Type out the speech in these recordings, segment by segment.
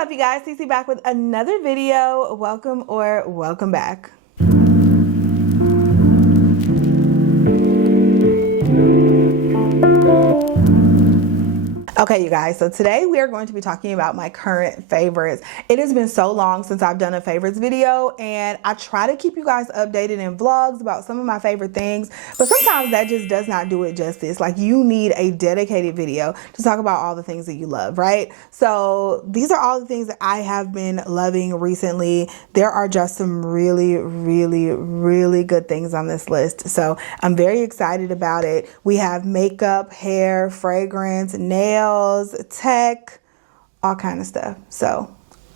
up, you guys? Cece back with another video. Welcome or welcome back. Okay, you guys, so today we are going to be talking about my current favorites. It has been so long since I've done a favorites video, and I try to keep you guys updated in vlogs about some of my favorite things, but sometimes that just does not do it justice. Like, you need a dedicated video to talk about all the things that you love, right? So these are all the things that I have been loving recently. There are just some really good things on this list, so I'm very excited about it. We have makeup, hair, fragrance, nails, tech, all kind of stuff. So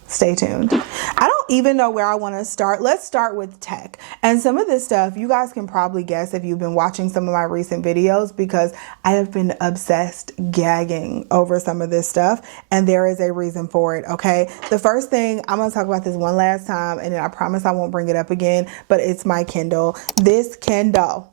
stay tuned. I don't even know where I want to start. Let's start with tech. And some of this stuff you guys can probably guess if you've been watching some of my recent videos, because I have been obsessed, gagging over some of this stuff, and there is a reason for it. Okay, the first thing, I'm going to talk about this one last time, and then I promise I won't bring it up again, but it's my Kindle. This Kindle,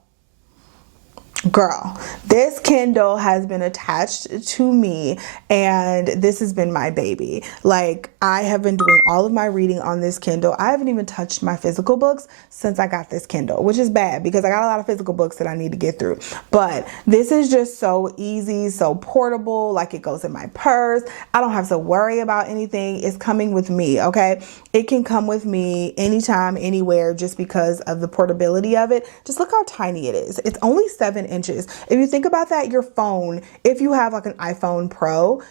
girl, this Kindle has been attached to me, and this has been my baby. Like, I have been doing all of my reading on this Kindle. I haven't even touched my physical books since I got this Kindle, which is bad because I got a lot of physical books that I need to get through. But this is just so easy, so portable. Like, it goes in my purse. I don't have to worry about anything. It's coming with me, okay? It can come with me anytime, anywhere, just because of the portability of it. Just look how tiny it is. It's only 7 inches. If you think about that, your phone, if you have like an iPhone Pro,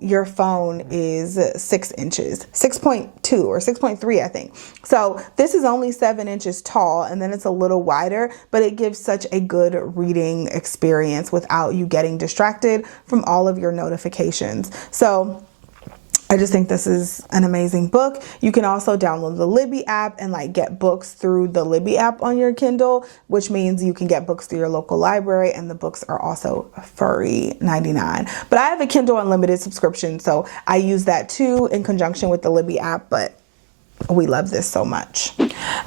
your phone is 6 inches, 6.2 or 6.3, I think. So this is only 7 inches tall, and then it's a little wider, but it gives such a good reading experience without you getting distracted from all of your notifications. So I just think this is an amazing book. You can also download the Libby app and like get books through the Libby app on your Kindle, which means you can get books through your local library, and the books are also free $99. But I have a Kindle Unlimited subscription, so I use that too in conjunction with the Libby app, but we love this so much.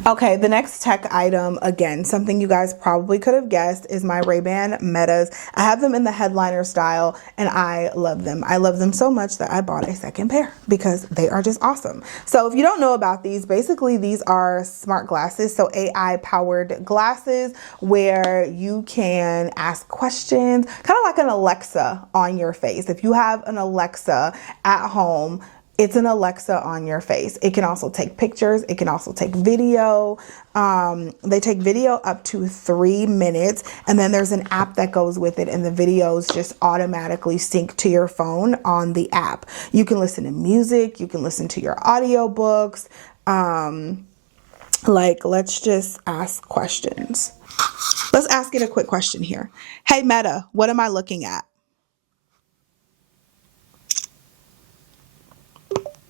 Okay, the next tech item, again, something you guys probably could have guessed, is my Ray-Ban Metas. I have them in the headliner style, and I love them. I love them so much that I bought a second pair because they are just awesome. So if you don't know about these, basically these are smart glasses, so AI-powered glasses where you can ask questions, kind of like an Alexa on your face. If you have an Alexa at home, it's an Alexa on your face. It can also take pictures. It can also take video. They take video up to 3 minutes, and then there's an app that goes with it, and the videos just automatically sync to your phone on the app. You can listen to music. You can listen to your audiobooks. Like, let's just ask questions. Let's ask it a quick question here. Hey, Meta, what am I looking at?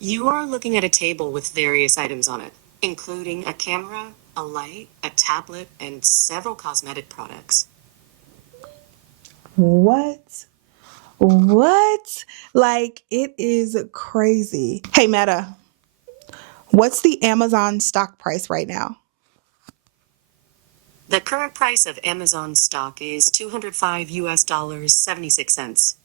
You are looking at a table with various items on it, including a camera, a light, a tablet, and several cosmetic products. What? Like, it is crazy. Hey, Meta, what's the Amazon stock price right now? The current price of Amazon stock is $205 76 cents.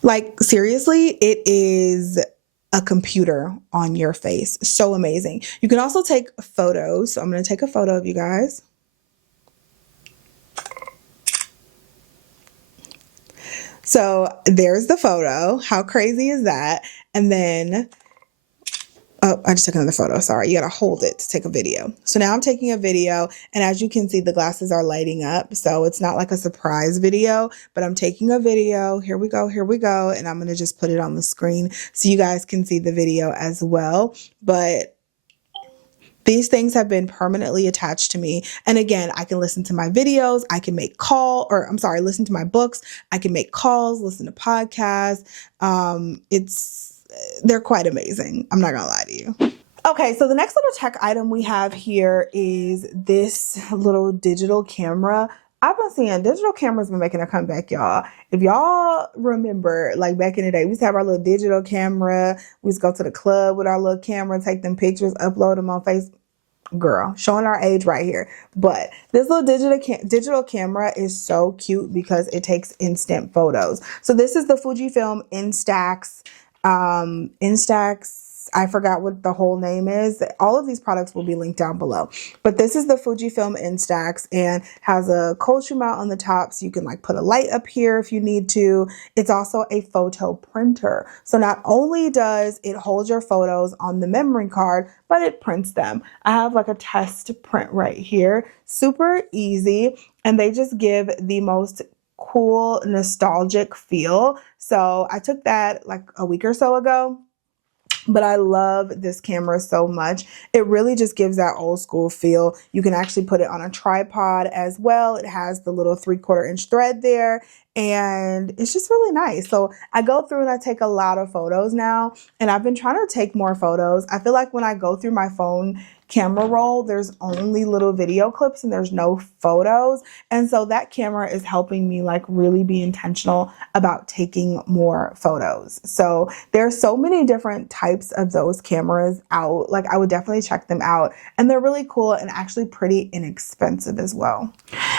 Like, seriously, it is a computer on your face. So amazing. You can also take photos. So I'm going to take a photo of you guys. So there's the photo. How crazy is that? And then, oh, I just took another photo. Sorry. You got to hold it to take a video. So now I'm taking a video, and as you can see, the glasses are lighting up. So it's not like a surprise video, but I'm taking a video. Here we go. And I'm going to just put it on the screen so you guys can see the video as well. But these things have been permanently attached to me. And again, I can listen to my videos. I can make listen to my books. I can make calls, listen to podcasts. They're quite amazing. I'm not gonna lie to you. Okay, so the next little tech item we have here is this little digital camera. I've been seeing digital cameras been making a comeback, y'all. If y'all remember, like back in the day, we used to have our little digital camera. We used to go to the club with our little camera, take them pictures, upload them on Facebook. Girl, showing our age right here. But this little digital camera is so cute because it takes instant photos. So this is the Fujifilm Instax Instax. I forgot what the whole name is. All of these products will be linked down below. But this is the Fujifilm Instax and has a cold shoe mount on the top, so you can like put a light up here if you need to. It's also a photo printer. So not only does it hold your photos on the memory card, but it prints them. I have like a test print right here. Super easy. And they just give the most cool, nostalgic feel. So I took that like a week or so ago. But I love this camera so much. It really just gives that old school feel. You can actually put it on a tripod as well. It has the little 3/4 inch thread there. And it's just really nice. So I go through and I take a lot of photos now. And I've been trying to take more photos. I feel like when I go through my phone camera roll, there's only little video clips and there's no photos. And so that camera is helping me like really be intentional about taking more photos. So there's so many different types of those cameras out. Like I would definitely check them out. And they're really cool and actually pretty inexpensive as well.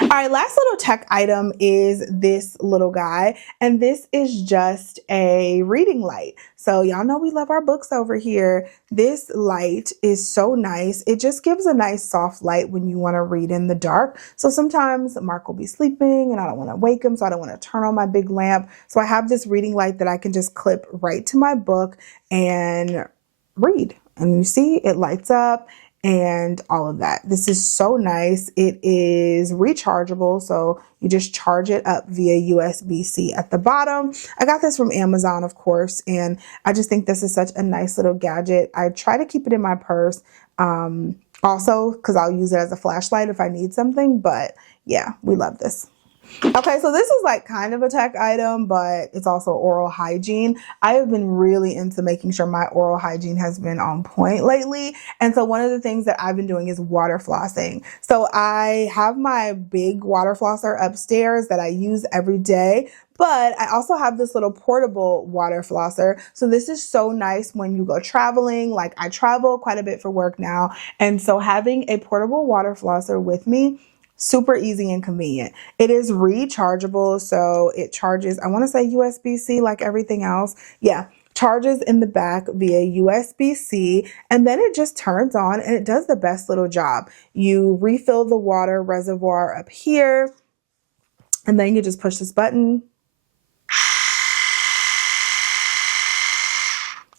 All right, last little tech item is this little guy. And this is just a reading light. So y'all know we love our books over here. This light is so nice. It just gives a nice soft light when you want to read in the dark. So sometimes Mark will be sleeping and I don't want to wake him, so I don't want to turn on my big lamp. So I have this reading light that I can just clip right to my book and read. And you see it lights up and all of that. This is so nice. It is rechargeable, so you just charge it up via USB-C at the bottom. I got this from Amazon, of course, and I just think this is such a nice little gadget. I try to keep it in my purse, also because I'll use it as a flashlight if I need something, but yeah, we love this. Okay, so this is like kind of a tech item, but it's also oral hygiene. I have been really into making sure my oral hygiene has been on point lately. And so one of the things that I've been doing is water flossing. So I have my big water flosser upstairs that I use every day. But I also have this little portable water flosser. So this is so nice when you go traveling. Like I travel quite a bit for work now. And so having a portable water flosser with me, super easy and convenient. It is rechargeable, so it charges, I want to say USB-C like everything else. Yeah, charges in the back via USB-C, and then it just turns on and it does the best little job. You refill the water reservoir up here, and then you just push this button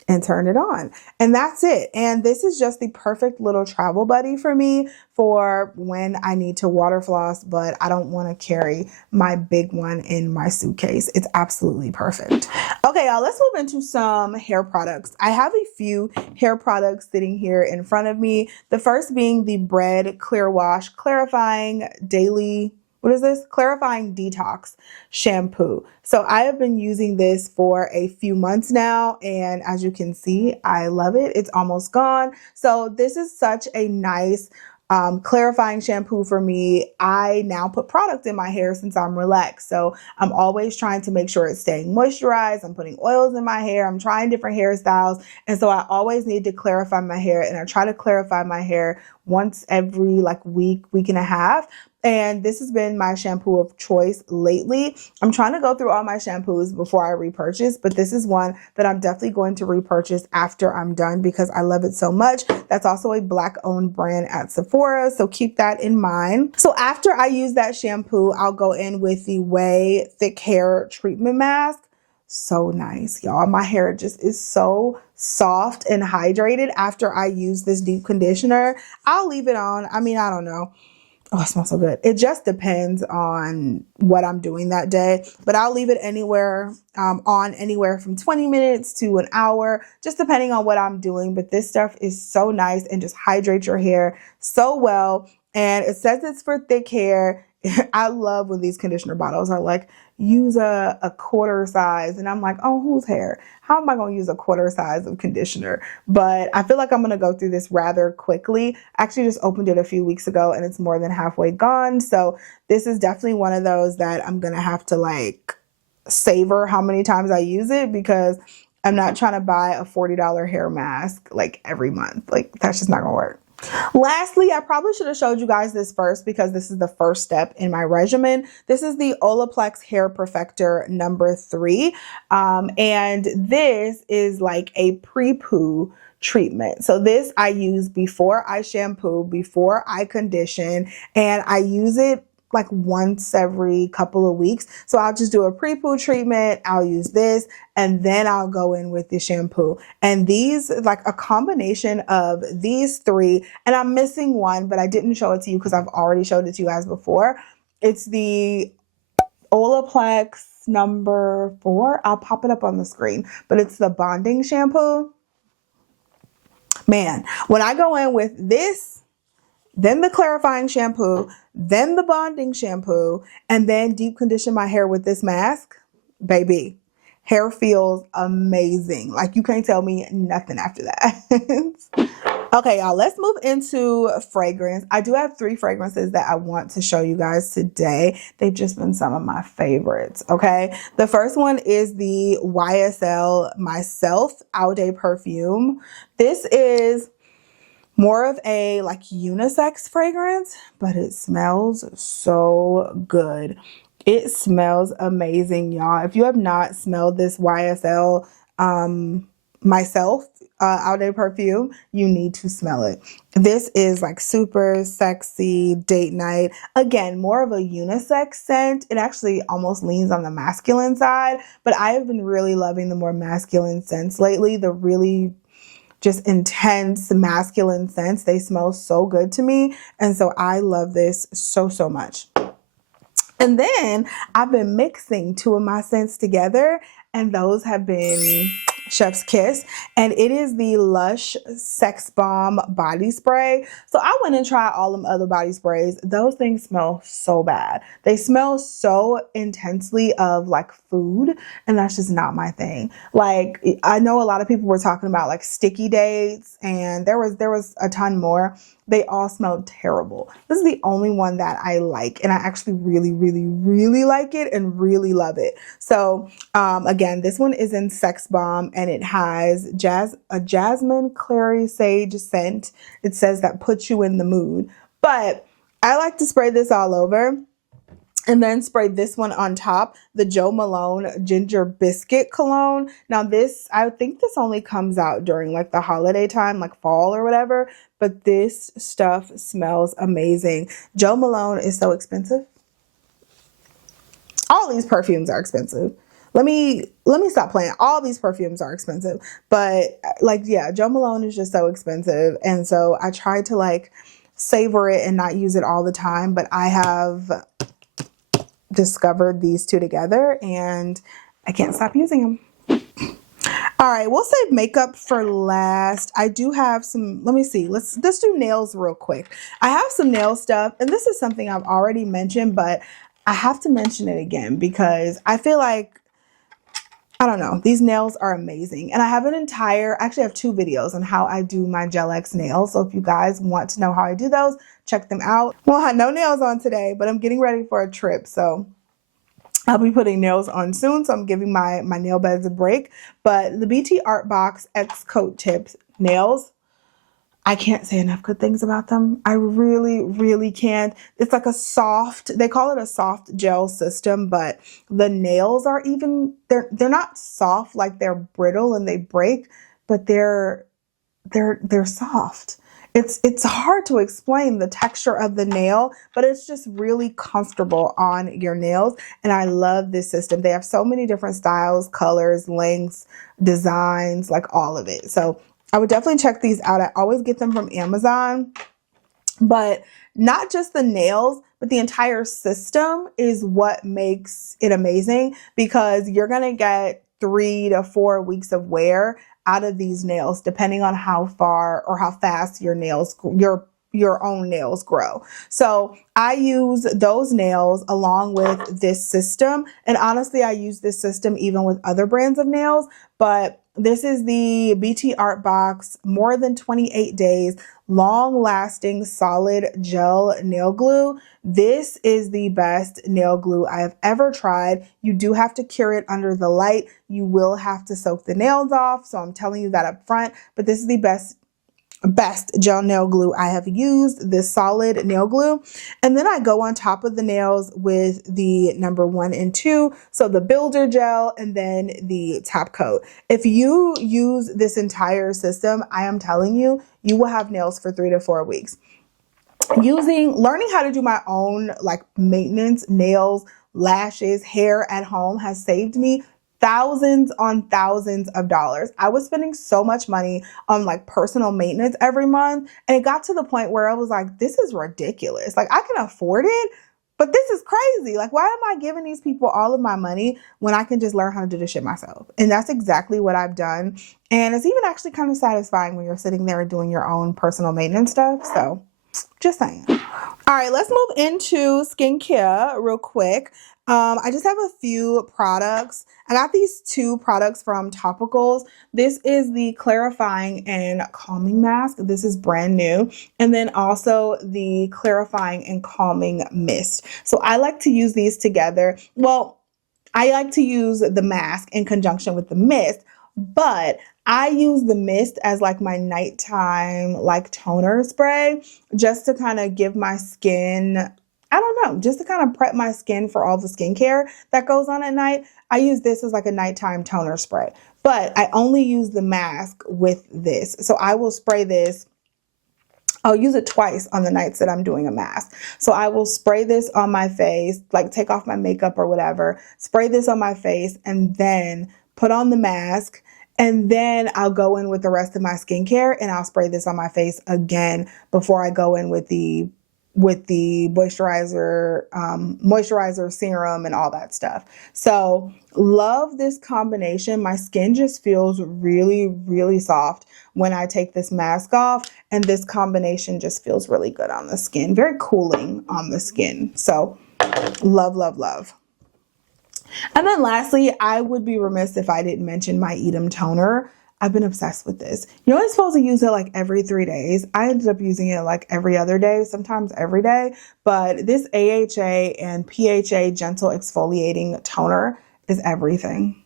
and turn it on. And that's it. And this is just the perfect little travel buddy for me for when I need to water floss, but I don't want to carry my big one in my suitcase. It's absolutely perfect. Okay, y'all, let's move into some hair products. I have a few hair products sitting here in front of me. The first being the Bread Clear Wash Clarifying Daily, what is this? Clarifying Detox Shampoo. So I have been using this for a few months now, and as you can see, I love it. It's almost gone. So this is such a nice clarifying shampoo for me. I now put product in my hair since I'm relaxed. So I'm always trying to make sure it's staying moisturized. I'm putting oils in my hair. I'm trying different hairstyles. And so I always need to clarify my hair, and I try to clarify my hair once every like week and a half. And this has been my shampoo of choice lately. I'm trying to go through all my shampoos before I repurchase, but this is one that I'm definitely going to repurchase after I'm done because I love it so much. That's also a Black-owned brand at Sephora, so keep that in mind. So after I use that shampoo, I'll go in with the Way Thick Hair Treatment Mask. So nice, y'all. My hair just is so soft and hydrated after I use this deep conditioner. I'll leave it on. I mean, I don't know. Oh, it smells so good. It just depends on what I'm doing that day, but I'll leave it anywhere on anywhere from 20 minutes to an hour, just depending on what I'm doing. But this stuff is so nice and just hydrates your hair so well. And it says it's for thick hair. I love when these conditioner bottles are like, use a quarter size. And I'm like, oh, whose hair? How am I going to use a quarter size of conditioner? But I feel like I'm going to go through this rather quickly. I actually just opened it a few weeks ago and it's more than halfway gone. So this is definitely one of those that I'm going to have to like savor how many times I use it, because I'm not trying to buy a $40 hair mask like every month. Like that's just not going to work. Lastly, I probably should have showed you guys this first because this is the first step in my regimen. This is the Olaplex Hair Perfector number 3. And this is like a pre-poo treatment. So this I use before I shampoo, before I condition, and I use it like once every couple of weeks. So I'll just do a pre-poo treatment. I'll use this and then I'll go in with the shampoo. And these, like a combination of these 3, and I'm missing one, but I didn't show it to you because I've already showed it to you guys before. It's the Olaplex number 4. I'll pop it up on the screen, but it's the bonding shampoo. Man, when I go in with this, then the clarifying shampoo, then the bonding shampoo, and then deep condition my hair with this mask, baby, hair feels amazing. Like you can't tell me nothing after that. Okay, y'all, let's move into fragrance. I do have 3 fragrances that I want to show you guys today. They've just been some of my favorites, okay? The first one is the YSL Myself All Day Perfume. This is more of a like unisex fragrance, but it smells so good. It smells amazing, y'all. If you have not smelled this YSL Myself All Day Perfume, you need to smell it. This is like super sexy date night. Again, more of a unisex scent. It actually almost leans on the masculine side, but I have been really loving the more masculine scents lately. The really just intense masculine scents. They smell so good to me. And so I love this so, so much. And then I've been mixing 2 of my scents together, and those have been Chef's Kiss, and it is the Lush Sex Bomb body spray. So I went and tried all them other body sprays. Those things smell so bad. They smell so intensely of like food, and that's just not my thing. Like I know a lot of people were talking about like sticky dates, and there was a ton more. They all smelled terrible. This is the only one that I like, and I actually really, really, really like it and really love it. So again, this one is in Sex Bomb, and it has a jasmine clary sage scent. It says that puts you in the mood. But I like to spray this all over and then spray this one on top, the Jo Malone Ginger Biscuit Cologne. Now this, I think this only comes out during like the holiday time, like fall or whatever, but this stuff smells amazing. Jo Malone is so expensive. All these perfumes are expensive. Let me stop playing. All these perfumes are expensive, but like, yeah, Jo Malone is just so expensive. And so I try to like savor it and not use it all the time, but I have discovered these 2 together and I can't stop using them. All right, we'll save makeup for last. I do have some, let me see, let's do nails real quick. I have some nail stuff, and this is something I've already mentioned, but I have to mention it again because I feel like, I don't know, these nails are amazing. And I have I actually have 2 videos on how I do my Gel X nails. So if you guys want to know how I do those, check them out. Well, I have no nails on today, but I'm getting ready for a trip. So I'll be putting nails on soon. So I'm giving my nail beds a break. But the BT Art Box X Coat Tips nails, I can't say enough good things about them. I really, really can't. It's like a soft, they call it a soft gel system, but the nails are even, they're not soft, like they're brittle and they break, but they're soft. It's hard to explain the texture of the nail, but it's just really comfortable on your nails. And I love this system. They have so many different styles, colors, lengths, designs, like all of it. So I would definitely check these out. I always get them from Amazon, but not just the nails, but the entire system is what makes it amazing because you're going to get 3 to 4 weeks of wear out of these nails, depending on how far or how fast your nails, your own nails grow. So I use those nails along with this system. And honestly, I use this system even with other brands of nails, but this is the BT Art Box more than 28 days long lasting solid gel nail glue. This is the best nail glue I have ever tried. You do have to cure it under the light. You will have to soak the nails off. So I'm telling you that up front, but this is the best best gel nail glue I have used, this solid nail glue. And then I go on top of the nails with the number 1 and 2. So the builder gel and then the top coat. If you use this entire system, I am telling you, you will have nails for 3 to 4 weeks. Learning how to do my own like maintenance, nails, lashes, hair at home has saved me thousands on thousands of dollars. I was spending so much money on like personal maintenance every month, and it got to the point where I was like, this is ridiculous. Like, I can afford it, but this is crazy. Like, why am I giving these people all of my money when I can just learn how to do this shit myself? And that's exactly what I've done. And it's even actually kind of satisfying when you're sitting there doing your own personal maintenance stuff. So just saying. All right, let's move into skincare real quick. I just have a few products. I got these 2 products from Topicals. This is the clarifying and calming mask. This is brand new. And then also the clarifying and calming mist. So I like to use these together. Well, I like to use the mask in conjunction with the mist, but I use the mist as like my nighttime like toner spray, just to kind of give my skin, I don't know, just to kind of prep my skin for all the skincare that goes on at night. I use this as like a nighttime toner spray, but I only use the mask with this. So I will spray this. I'll use it twice on the nights that I'm doing a mask. So I will spray this on my face, like take off my makeup or whatever, spray this on my face, and then put on the mask. And then I'll go in with the rest of my skincare, and I'll spray this on my face again before I go in with the moisturizer serum and all that stuff. So love this combination. My skin just feels really, really soft when I take this mask off, and this combination just feels really good on the skin. Very cooling on the skin. So love, love, love. And then lastly, I would be remiss if I didn't mention my Edam toner. I've been obsessed with this. You're only supposed to use it like every 3 days. I ended up using it like every other day, sometimes every day. But this AHA and PHA gentle exfoliating toner is everything.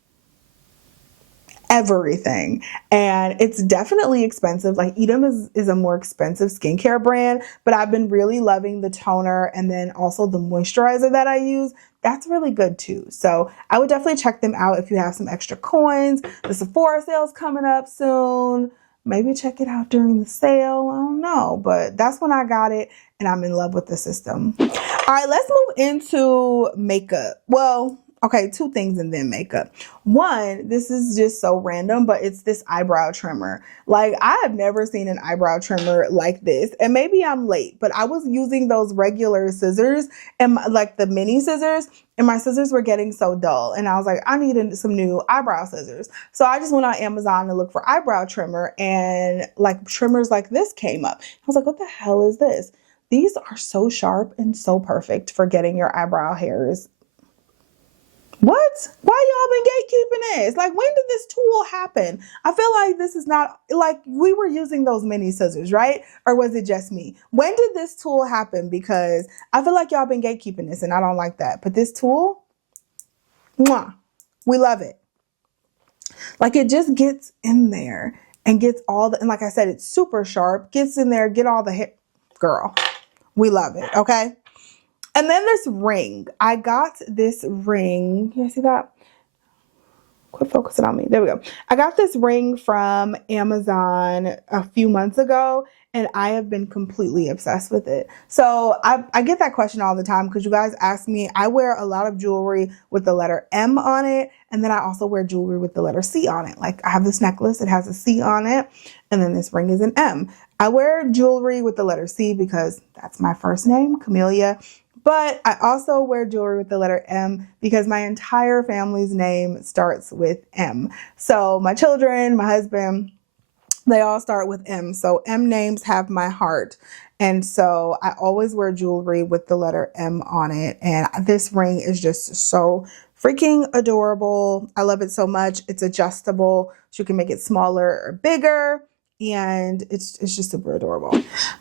Everything. And it's definitely expensive. Like, Edam is a more expensive skincare brand, but I've been really loving the toner, and then also the moisturizer that I use. That's really good too. So I would definitely check them out if you have some extra coins. The Sephora sale's coming up soon. Maybe check it out during the sale. I don't know, but that's when I got it, and I'm in love with the system. All right, let's move into makeup. Well, okay, 2 things and then makeup. One, this is just so random, but it's this eyebrow trimmer. Like, I have never seen an eyebrow trimmer like this, and maybe I'm late, but I was using those regular scissors and like the mini scissors, and my scissors were getting so dull, and I was like, I needed some new eyebrow scissors. So I just went on Amazon to look for eyebrow trimmer, and like trimmers like this came up. I was like, what the hell is this? These are so sharp and so perfect for getting your eyebrow hairs. What? Why y'all been gatekeeping this? Like, when did this tool happen? I feel like this is not, like, we were using those mini scissors, right? Or was it just me? When did this tool happen? Because I feel like y'all been gatekeeping this, and I don't like that. But this tool, mwah, we love it. Like, it just gets in there and gets all the, and like I said, it's super sharp, gets in there, get all the hair. Girl, we love it, okay? And then this ring. I got this ring. You guys see that? Quit focusing on me. There we go. I got this ring from Amazon a few months ago, and I have been completely obsessed with it. So I get that question all the time because you guys ask me. I wear a lot of jewelry with the letter M on it, and then I also wear jewelry with the letter C on it. Like, I have this necklace, it has a C on it, and then this ring is an M. I wear jewelry with the letter C because that's my first name, Camellia. But I also wear jewelry with the letter M because my entire family's name starts with M. So my children, my husband, they all start with M. So M names have my heart. And so I always wear jewelry with the letter M on it. And this ring is just so freaking adorable. I love it so much. It's adjustable, so you can make it smaller or bigger. and it's just super adorable.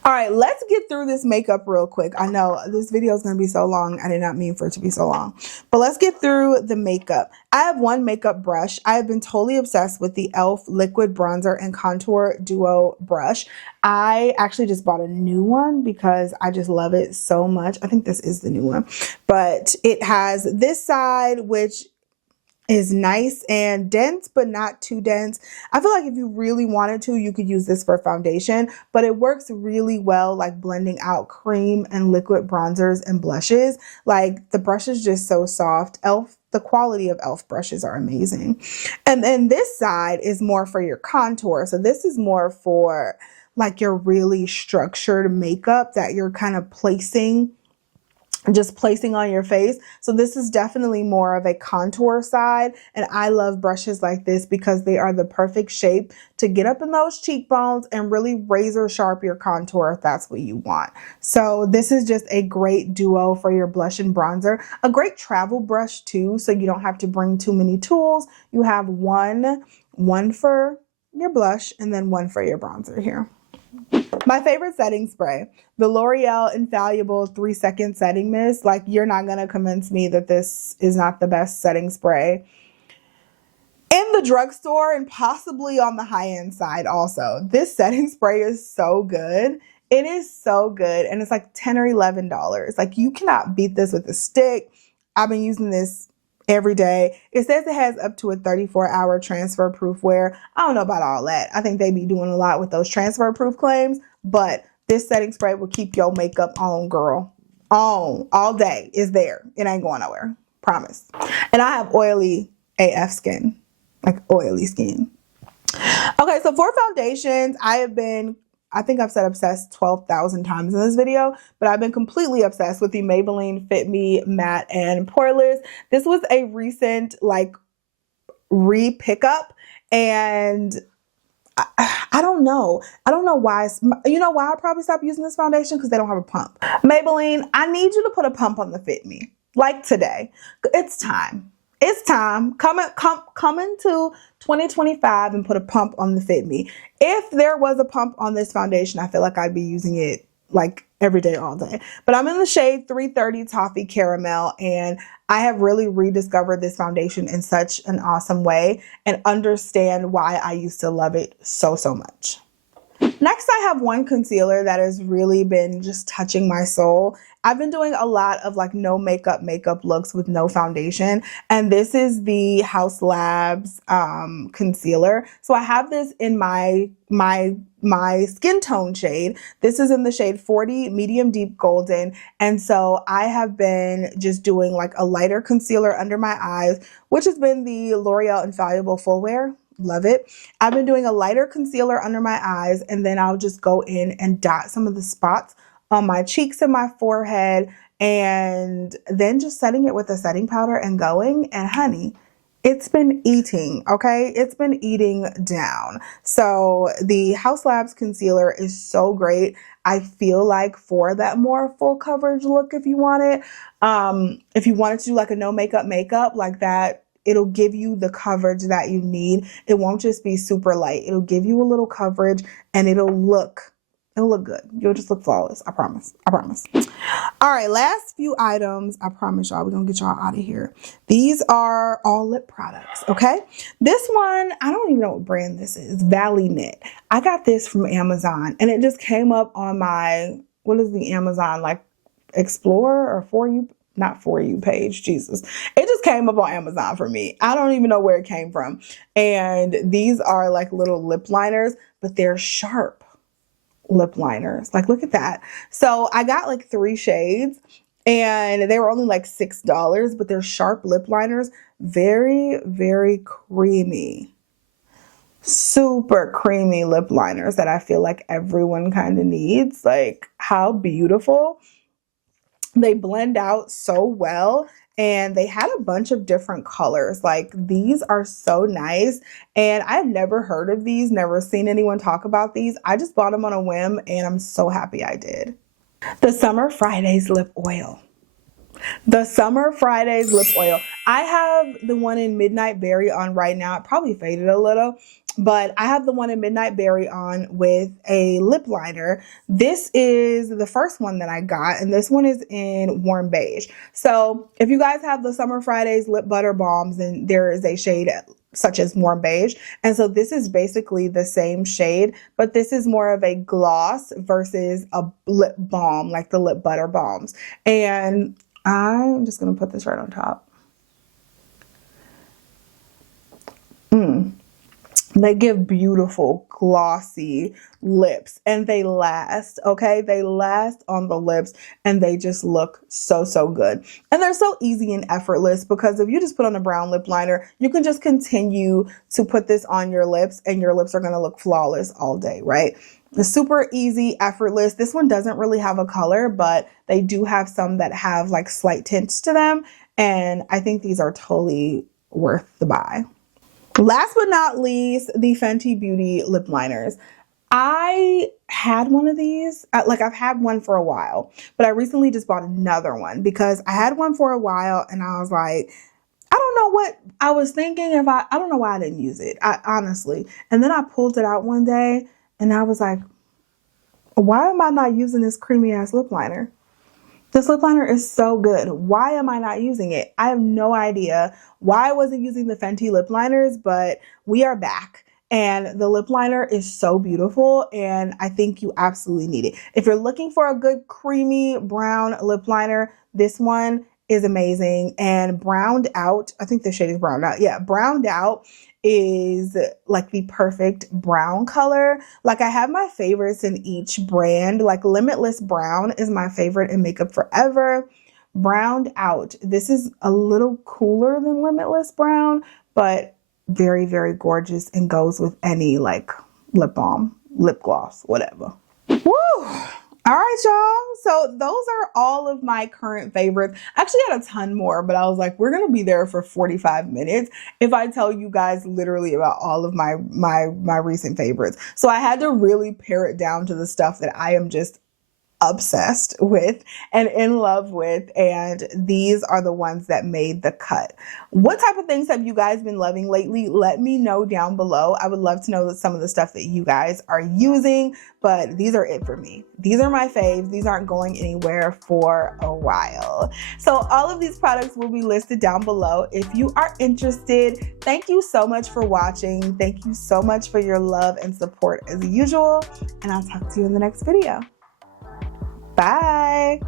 All right, let's get through this makeup real quick. I know this video is going to be so long. I did not mean for it to be so long, but let's get through the makeup. I have one makeup brush. I have been totally obsessed with the e.l.f. Liquid Bronzer and Contour Duo brush. I actually just bought a new one because I just love it so much. I think this is the new one, but it has this side, which is nice and dense, but not too dense. I feel like if you really wanted to, you could use this for foundation, but it works really well like blending out cream and liquid bronzers and blushes. Like the brush is just so soft. e.l.f. The quality of e.l.f. brushes are amazing. And then this side is more for your contour. So this is more for like your really structured makeup that you're kind of placing on your face. So this is definitely more of a contour side, and I love brushes like this because they are the perfect shape to get up in those cheekbones and really razor sharp your contour if that's what you want. So this is just a great duo for your blush and bronzer. A great travel brush too, so you don't have to bring too many tools. You have one for your blush and then one for your bronzer here. My favorite setting spray, the L'Oreal Infallible 3-Second Setting Mist. Like, you're not going to convince me that this is not the best setting spray in the drugstore, and possibly on the high-end side also. This setting spray is so good. It is so good, and it's like $10 or $11. Like, you cannot beat this with a stick. I've been using this every day. It says it has up to a 34-hour transfer proof wear. I don't know about all that. I think they be doing a lot with those transfer proof claims, but this setting spray will keep your makeup on, girl. On all day. It's there. It ain't going nowhere. Promise. And I have oily AF skin. Like oily skin. Okay, so for foundations, I think I've said obsessed 12,000 times in this video, but I've been completely obsessed with the Maybelline Fit Me Matte and Poreless. This was a recent like re-pickup, and I don't know. I don't know why. You know why I probably stopped using this foundation? Because they don't have a pump. Maybelline, I need you to put a pump on the Fit Me. Like today. It's time. It's time. Come into 2025 and put a pump on the Fit Me. If there was a pump on this foundation, I feel like I'd be using it like every day, all day. But I'm in the shade 330 Toffee Caramel, and I have really rediscovered this foundation in such an awesome way and understand why I used to love it so, so much. Next, I have one concealer that has really been just touching my soul. I've been doing a lot of like no makeup looks with no foundation, and this is the Haus Labs concealer. So I have this in my skin tone shade. This is in the shade 40 Medium Deep Golden, and so I have been just doing like a lighter concealer under my eyes, which has been the L'Oreal Infallible Full Wear. Love it. I've been doing a lighter concealer under my eyes, and then I'll just go in and dot some of the spots on my cheeks and my forehead, and then just setting it with a setting powder and going. And honey, it's been eating, okay? It's been eating down. So the Haus Labs concealer is so great. I feel like for that more full coverage look, if you want it, if you wanted to do like a no makeup like that, it'll give you the coverage that you need. It won't just be super light. It'll give you a little coverage, and it'll look good. You'll just look flawless. I promise. I promise. All right, last few items. I promise y'all, we're going to get y'all out of here. These are all lip products, okay? This one, I don't even know what brand this is. Valley Knit. I got this from Amazon, and it just came up on my, what is the Amazon, like Explorer or For You? Not For You page, Jesus. It just came up on Amazon for me. I don't even know where it came from. And these are like little lip liners, but they're sharp lip liners. Like, look at that. So I got like 3 shades, and they were only like $6, but they're sharp lip liners. Very, very creamy. Super creamy lip liners that I feel like everyone kind of needs. Like, how beautiful. They blend out so well, and they had a bunch of different colors. Like, these are so nice, and I've never heard of these, never seen anyone talk about these. I just bought them on a whim, and I'm so happy I did. The Summer Fridays lip oil. The Summer Fridays lip oil. I have the one in Midnight Berry on right now. It probably faded a little. But I have the one in Midnight Berry on with a lip liner. This is the first one that I got, and this one is in Warm Beige. So if you guys have the Summer Fridays lip butter balms, then there is a shade such as Warm Beige. And so this is basically the same shade, but this is more of a gloss versus a lip balm, like the lip butter balms. And I'm just going to put this right on top. They give beautiful glossy lips, and they last, okay? They last on the lips, and they just look so, so good. And they're so easy and effortless, because if you just put on a brown lip liner, you can just continue to put this on your lips and your lips are gonna look flawless all day, right? It's super easy, effortless. This one doesn't really have a color, but they do have some that have like slight tints to them. And I think these are totally worth the buy. Last but not least, the Fenty Beauty lip liners. I had one of these, like I've had one for a while, but I recently just bought another one because I had one for a while and I was like, I don't know what I was thinking I don't know why I didn't use it, honestly. And then I pulled it out one day and I was like, why am I not using this creamy ass lip liner? This lip liner is so good. Why am I not using it? I have no idea why I wasn't using the Fenty lip liners, but we are back. And the lip liner is so beautiful, and I think you absolutely need it. If you're looking for a good creamy brown lip liner, this one is amazing. And Browned Out, I think the shade is Browned Out. Yeah, Browned Out is like the perfect brown color. Like I have my favorites in each brand. Like Limitless Brown is my favorite in Makeup Forever. Browned Out, this is a little cooler than Limitless Brown, but very, very gorgeous and goes with any like lip balm, lip gloss, whatever. Woo! All right, y'all. So those are all of my current favorites. I actually had a ton more, but I was like, we're going to be there for 45 minutes if I tell you guys literally about all of my recent favorites. So I had to really pare it down to the stuff that I am just obsessed with and in love with, and these are the ones that made the cut. What type of things have you guys been loving lately? Let me know down below. I would love to know some of the stuff that you guys are using, but these are it for me. These are my faves. These aren't going anywhere for a while. So all of these products will be listed down below if you are interested. Thank you so much for watching. Thank you so much for your love and support as usual, and I'll talk to you in the next video. Bye.